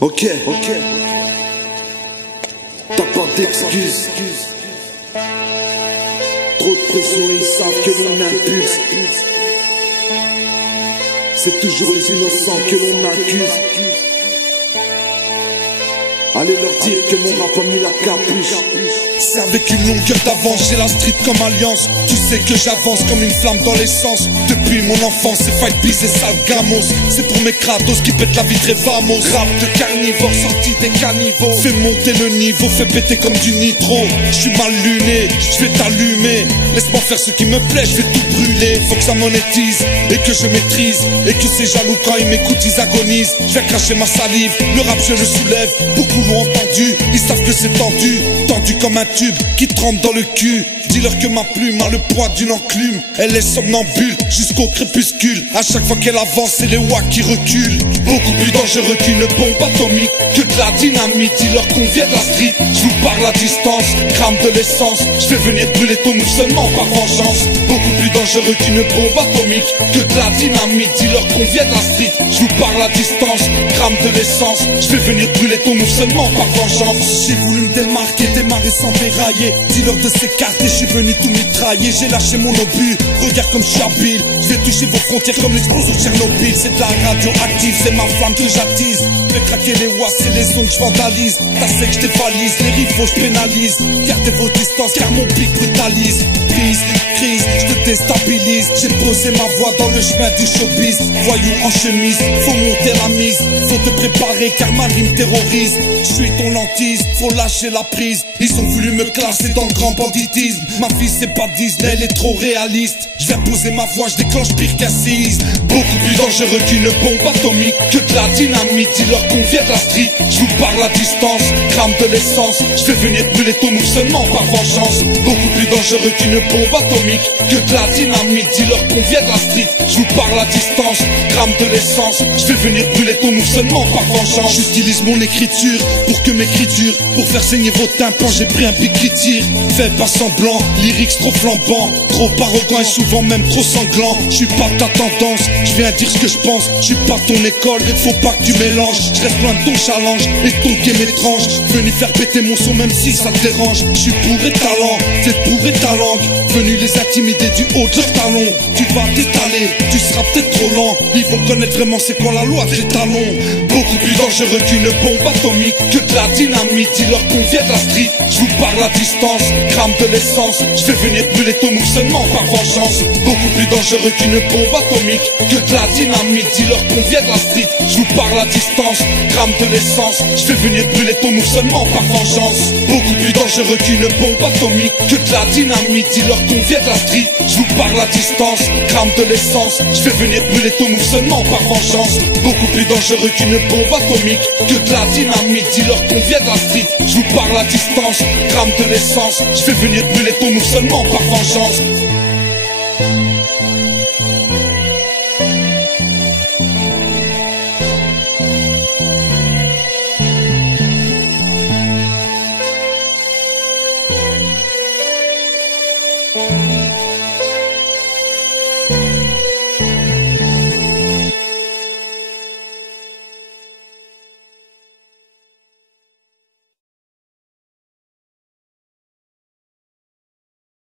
Ok, t'as pas d'excuses. Trop de pression et ils savent que l'on impulse. C'est toujours les innocents que l'on accuse. Allez leur dire que mon rap a mis la capuche. C'est avec une longueur d'avance, j'ai la street comme alliance. Tu sais que j'avance comme une flamme dans l'essence. Depuis mon enfance, c'est fight bis et sale gamos. C'est pour mes kratos qui pètent la vitre et vamos. Rap de carnivore, sorti des caniveaux. Fais monter le niveau, fais péter comme du nitro. J'suis mal luné, j'vais t'allumer. Laisse-moi faire ce qui me plaît, j'vais tout brûler. Faut que ça monétise et que je maîtrise. Et que ces jaloux quand ils m'écoutent, ils agonisent. J'viens cracher ma salive, le rap je le soulève. Beaucoup l'ont entendu, ils savent que c'est tendu. Tendu comme un tube qui trempe dans le cul. Dis-leur que ma plume a le poids d'une enclume. Elle est somnambule jusqu'au crépuscule. À chaque fois qu'elle avance, c'est les watts qui reculent. Beaucoup plus dangereux qu'une bombe atomique, que de la dynamite. Dis-leur qu'on vient de la street. Je vous parle à distance, crame de l'essence. Je fais venir brûler ton move seulement par vengeance. Beaucoup plus dangereux qu'une bombe atomique, que de la dynamite. Dis-leur qu'on vient de la street. Je vous parle à distance, crame de l'essence. Je fais venir brûler ton move seulement par vengeance. J'ai voulu me démarquer, démarrer sans dérailler. Dis-leur de s'écarter, je suis venu tout mitrailler. J'ai lâché mon obus, regarde comme je suis habile. Je vais toucher vos frontières comme l'explosion de Tchernobyl. C'est de la radioactive, c'est ma flamme que j'attise. Fais craquer les watts, c'est les ondes que je vandalise. T'as sec, je dévalise, les rivaux je pénalise. Gardez vos distances car mon pic brutalise. Crise, je te déstabilise. J'ai posé ma voix dans le chemin du showbiz. Voyou en chemise, faut monter la mise. Faut te préparer car ma rime terrorise. Je suis ton lentille, faut lâcher la prise. Ils ont voulu me classer dans le grand banditisme. Ma vie c'est pas Disney, elle est trop réaliste. Je viens poser ma voix, je déclenche pire qu'assise. Beaucoup plus dangereux qu'une bombe atomique, que de la dynamite. Dis-leur qu'on vient de la street. Je vous parle à distance, crame de l'essence. Je fais venir brûler ton move seulement par vengeance. Beaucoup plus dangereux qu'une bombe atomique, que de la dynamite. Dis-leur qu'on vient de la street. Je vous parle à distance, crame de l'essence. Je fais venir brûler ton move seulement par vengeance. J'utilise mon écriture pour que m'écriture, pour faire saigner vos tympans, j'ai pris un pic qui tire. Fais pas semblant, lyrics trop flambant, trop arrogant et souvent même trop sanglant. Je suis pas ta tendance, je viens dire ce que je pense. Je suis pas ton école, faut pas que tu mélanges. Je reste loin de ton challenge et ton game étrange. Venu faire péter mon son même si ça te dérange. Je suis bourré de talent, c'est bourré ta langue. Venu les intimider du haut de leur talon. Tu vas t'étaler, tu seras peut-être trop lent. Ils vont connaître vraiment c'est quoi la loi des talons. Beaucoup plus dangereux qu'une bombe atomique, que de la dynamite. Dis-leur qu'on vient de la street. Je vous parle à distance, crame de l'essence. Je fais venir brûler ton move seulement par vengeance. Beaucoup plus dangereux qu'une bombe atomique, que de la dynamite. Dis-leur qu'on vient de la street. Je vous parle à distance, crame de l'essence. Je fais venir brûler ton move seulement par vengeance. Beaucoup plus dangereux qu'une bombe atomique, que de la dynamite. Dis-leur qu'on vient de la street. Je vous parle à distance, crame de l'essence. Je fais venir brûler ton move seulement par vengeance. Beaucoup plus dangereux qu'une bombe atomique, que de la dynamite. Dis-leur qu'on vient de la street. Je vous parle à distance, crame de l'essence. Je fais venir brûler ton move seulement par vengeance.